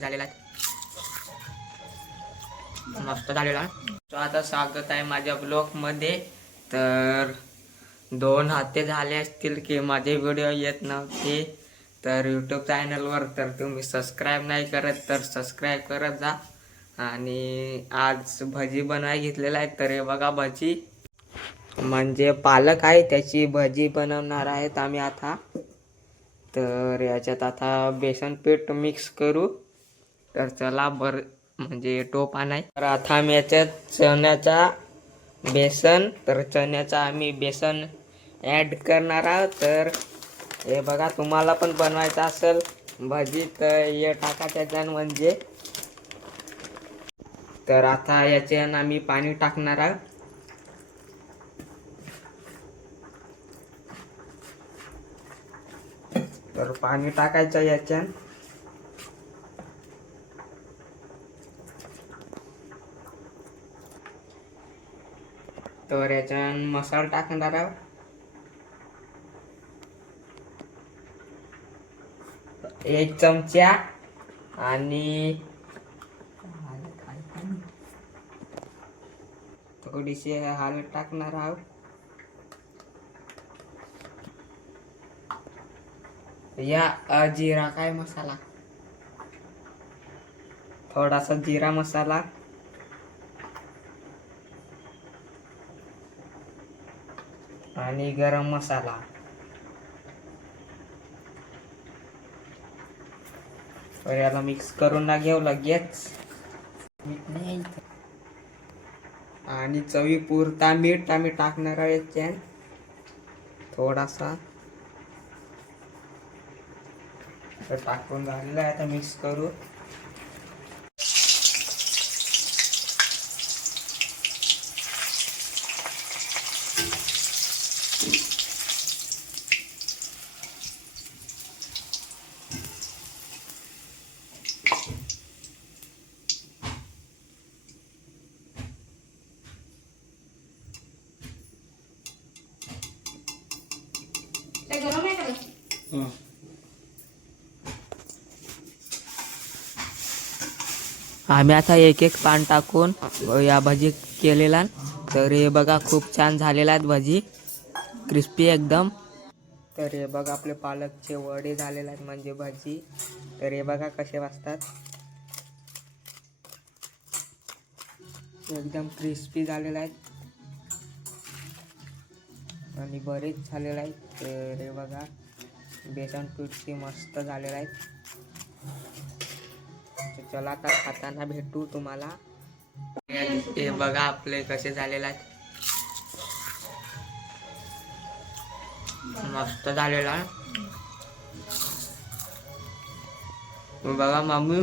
झालेला आहे, मस्त झालेला आहे. तो आता स्वागत आहे माझ्या ब्लॉग मध्ये. तर 2 हफ्ते झाले असतील की माझे व्हिडिओ येत नव्हते तर यूट्यूब चॅनलवर. तर तुम्ही सबस्क्राईब नाही करत तर सबस्क्राईब करत जा. आणि आज भजी बनवायला घेतलेला आहे. तर हे बघा भजी म्हणजे पालक आहे त्याची भजी बनवणार आहेत आम्ही आता. तर याच्यात आता बेसन पीठ मिक्स करू. तर चला म्हणजे टोप आणाय. तर आता आम्ही याच्यात चण्याचा आम्ही बेसन ॲड करणार आहोत. तर हे बघा तुम्हाला पण बनवायचं असेल भजी तर हे टाका त्याच्यात म्हणजे. तर आता याच्यात आम्ही पाणी टाकणार आहोत. तर पाणी टाकायचं याच्यात. तर याच्यात मसाला टाकणार आहोत. 1 चमचा आणि थोडीशी हळद टाकणार आहोत. या जिरा काय मसाला, थोडासा जिरा मसाला आणि गरम मसाला. तर याला मिक्स करून घेऊ लगेच. आणि चवीपुरता मीठ आम्ही टाकणार आहे याच्यात थोडासा. तर टाकून झालेलं आहे, आता मिक्स करू. आम्ही आता एक पान टाकून या भजी केलेला. तर हे बघा खूप छान झालेला आहेत भजी, क्रिस्पी एकदम. तर हे बघा आपले पालकचे वडे झालेले आहेत म्हणजे भजी. तर हे बघा कसे वाजतात, एकदम क्रिस्पी झालेले आहेत आणि बरेच झालेले आहेत. तर हे बघा बेसन पीठची मस्त झालेलं आहे. चला आता खाताना भेटू तुम्हाला. हे बघा आपले कसे झालेले आहेत, मस्त झालेला आहे. बघा मम्मी